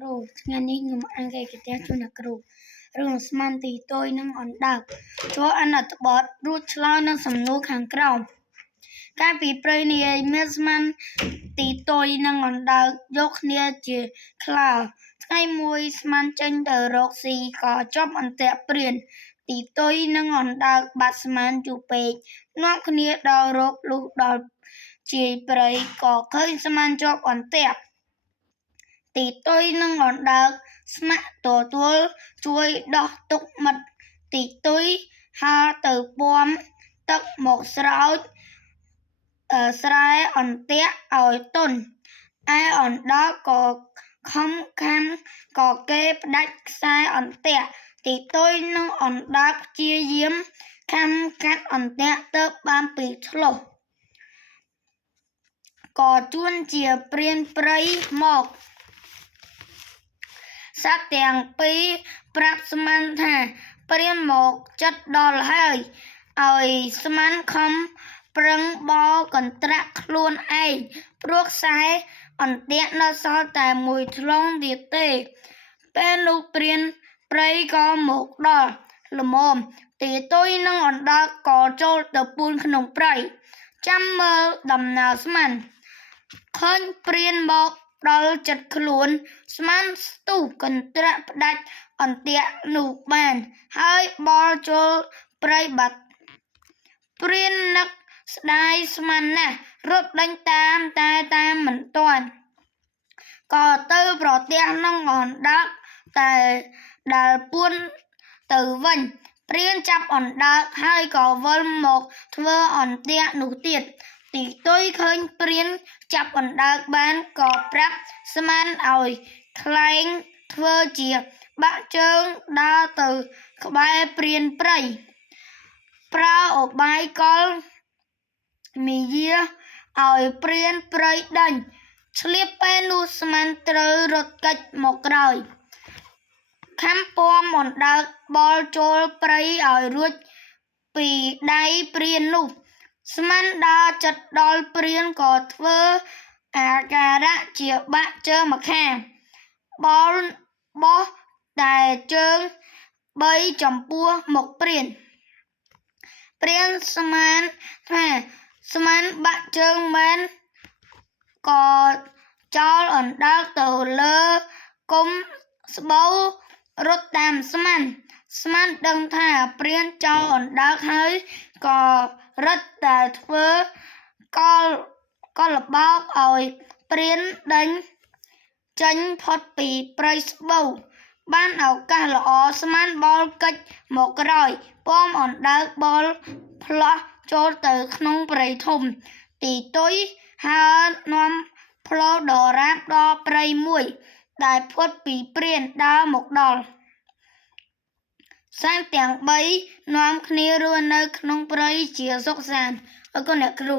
គ្រូថ្ងៃនេះខ្ញុំអង្គកិត្តិយសជូនអ្នកគ្រូរឿងស្មានទីតុយនិងអណ្ដើកចូលអនុត្តបទរួចឆ្លើយនឹងសំណួរខាងក្រោមកាលពីព្រៃនាយមានស្មានទីតុយនិងអណ្ដើកយកគ្នាជាខ្លាថ្ងៃមួយស្មានចេញទៅរកស៊ីក៏ជាប់អន្ទាក់ព្រានទីតុយនិងអណ្ដើកបាត់ស្មានយូរពេកនាំគ្នាដល់រកលុះដល់ជាយព្រៃក៏ឃើញស្មានជាប់អន្ទាក់ទីតុយនិងអណ្ដើកស្ម័គ្រទទួលជួយដោះទុក្ខមិត្តទីតុយហើរទៅពាំទឹកមកស្រោចស្រែអន្ទាក់ឲ្យទន់ឯអណ្ដើកក៏ខំខាំក៏គេផ្ដាច់ខ្សែអន្ទាក់ទីតុយនិងអណ្ដើកព្យាយាមខាំកាត់អន្ទាក់ទើបបានពីឆ្លុះក៏ជួនជាព្រានព្រៃមកសត្វទាំងពីរប្រាប់ស្មានថាព្រានមកជិតដល់ហើយឲ្យស្មានខំប្រឹងបោកន្ត្រាក់ខ្លួនឯងព្រោះខ្សែអន្ទាក់នៅសល់តែមួយថ្លុងទៀតទេពេលនោះព្រានព្រៃក៏មកដល់ល្មមទីតុយនិងអណ្ដើកក៏ចូលទៅពូនក្នុងព្រៃចាំមើលដំណើរស្មានឃើញព្រានមកដល់ជិតខ្លួនស្មានស្ទុះកន្ត្រាក់ផ្ដាច់អន្ទាក់នោះបានហើយបល់ចូលព្រៃបាត់ព្រាននឹកស្ដាយស្មានណាស់រត់ដេញតាមតែមិនទាន់ក៏ទៅប្រទះនឹងអណ្ដើកតែដែលពួនទៅវិញព្រានចាប់អណ្ដើកហើយក៏វិលមកធ្វើអន្ទាក់នោះទៀតទីតុយឃើញព្រានចាប់អណ្ដើកបានក៏ប្រាប់ស្មានឲ្យខ្លែងធ្វើជាបាក់ជើងដើរទៅក្បែរព្រានព្រៃប្រើឧបាយកលមាយាឲ្យព្រានព្រៃដេញឆ្លៀតពេលនោះស្មានត្រូវរត់គេចមកក្រោយខាំពាំអណ្ដើកបល់ចូលព្រៃឲ្យរួចពីដៃព្រាននោះស្មានដើរជិតដល់ព្រានក៏ធ្វើអាការៈជាបាក់ជើងម្ខាងបល់បោះតែជើង3ចំពោះមុខព្រានស្មានថាស្មានបាក់ជើងមែនក៏ចោលអណ្ដើកទៅលើគុម្ពស្បូវរត់តាមស្មានដឹងថាព្រានចោលអណ្ដើកហើយក៏រត់តែធ្វើកលបោកឲ្យព្រានដេញចេញផុតពីព្រៃស្បូវបានឱកាសល្អស្មានបល់គេចមកក្រោយពាំអណ្ដើកបល់ផ្លោះចូលទៅក្នុងព្រៃធំទីតុយហើរនាំផ្លូវដរាបដល់ព្រៃមួយដែលផុតពីព្រានដើរមកដល់សត្វទាំង3នាំគ្នារស់នៅក្នុងព្រៃជាសុខសាន្តអរគុណអ្នកគ្រូ